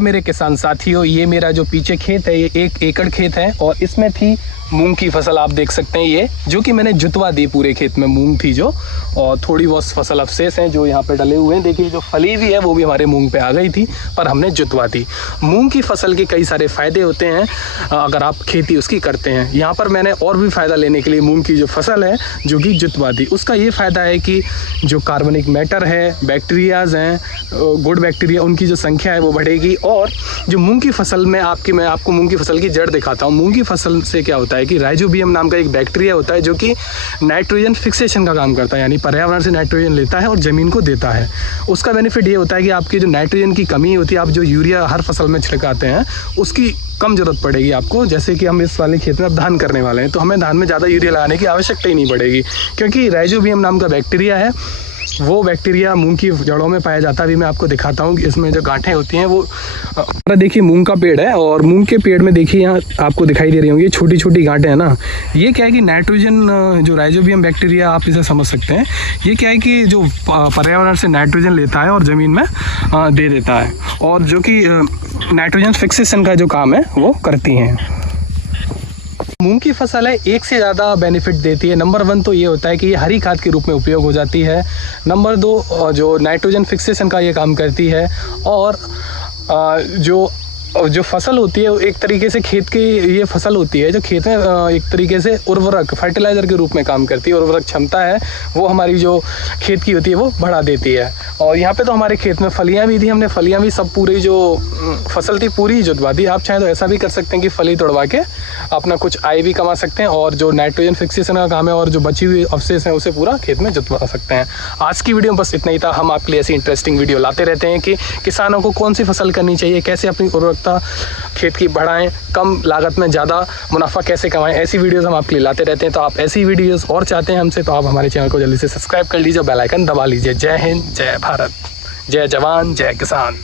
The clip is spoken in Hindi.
मेरे किसान साथियों, ये मेरा जो पीछे खेत है ये 1 एकड़ खेत है और इसमें थी मूंग की फसल। आप देख सकते हैं ये जो कि मैंने जुतवा दी। पूरे खेत में मूंग थी जो, और थोड़ी बहुत फसल अवशेष हैं जो यहाँ पे डले हुए हैं। देखिए जो फली भी है वो भी हमारे मूंग पे आ गई थी, पर हमने जुतवा दी। मूंग की फसल के कई सारे फ़ायदे होते हैं अगर आप खेती उसकी करते हैं। यहाँ पर मैंने और भी फ़ायदा लेने के लिए मूंग की जो फसल है जो कि जुतवा दी, उसका ये फ़ायदा है कि जो कार्बनिक मैटर है, बैक्टीरियाज़ हैं, गुड बैक्टीरिया, उनकी जो संख्या है वो बढ़ेगी। और जो मूंग की फसल में मैं आपको मूंग की फसल की जड़ दिखाता हूँ। मूंग की फसल से क्या होता है कि राइजोबियम नाम का एक बैक्टीरिया होता है जो कि नाइट्रोजन फिक्सेशन का काम करता है, यानी पर्यावरण से नाइट्रोजन लेता है और ज़मीन को देता है। उसका बेनिफिट ये होता है कि आपकी जो नाइट्रोजन की कमी होती है, आप जो यूरिया हर फसल में छिड़काते हैं उसकी कम ज़रूरत पड़ेगी आपको। जैसे कि हम इस वाले खेत में अब धान करने वाले हैं तो हमें धान में ज़्यादा यूरिया लगाने की आवश्यकता ही नहीं पड़ेगी, क्योंकि राइजोबियम नाम का बैक्टीरिया है। वो बैक्टीरिया मूंग की जड़ों में पाया जाता है। अभी मैं आपको दिखाता हूँ कि इसमें जो गांठें होती हैं वो, देखिए मूंग का पेड़ है और मूंग के पेड़ में देखिए यहाँ आपको दिखाई दे रही होंगी छोटी छोटी गांठें हैं ना। ये क्या है कि नाइट्रोजन, जो राइजोबियम बैक्टीरिया आप इसे समझ सकते हैं, ये क्या है कि जो पर्यावरण से नाइट्रोजन लेता है और ज़मीन में दे देता है, और जो कि नाइट्रोजन फिक्सेशन का जो काम है वो करती हैं। मूंग की फसल है, एक से ज़्यादा बेनिफिट देती है। नंबर 1 तो ये होता है कि ये हरी खाद के रूप में उपयोग हो जाती है। नंबर 2 जो नाइट्रोजन फिक्सेशन का ये काम करती है। और जो फसल होती है एक तरीके से खेत की ये फसल होती है जो खेत में एक तरीके से उर्वरक, फर्टिलाइज़र के रूप में काम करती है। उर्वरक क्षमता है वो हमारी जो खेत की होती है वो बढ़ा देती है। और यहाँ पे तो हमारे खेत में फलियाँ भी थी, हमने फलियाँ भी सब पूरी जो फसल थी पूरी जुतवा दी। आप चाहें तो ऐसा भी कर सकते हैं कि फली तोड़वा के अपना कुछ आय भी कमा सकते हैं, और जो नाइट्रोजन फिक्सेशन का काम है और जो बची हुई अवशेष हैं उसे पूरा खेत में जुतवा सकते हैं। आज की वीडियो में बस इतना ही था। हम आपके लिए ऐसी इंटरेस्टिंग वीडियो लाते रहते हैं कि किसानों को कौन सी फसल करनी चाहिए, कैसे अपनी उर्वरकता खेत की बढ़ाएं, कम लागत में ज़्यादा मुनाफा कैसे कमाएं। ऐसी वीडियोस हम आपके लिए लाते रहते हैं। तो आप ऐसी वीडियोस और चाहते हैं हमसे तो आप हमारे चैनल को जल्दी से सब्सक्राइब कर लीजिए, बेल आइकन दबा लीजिए। जय हिंद, जय भारत, जय जवान, जय किसान।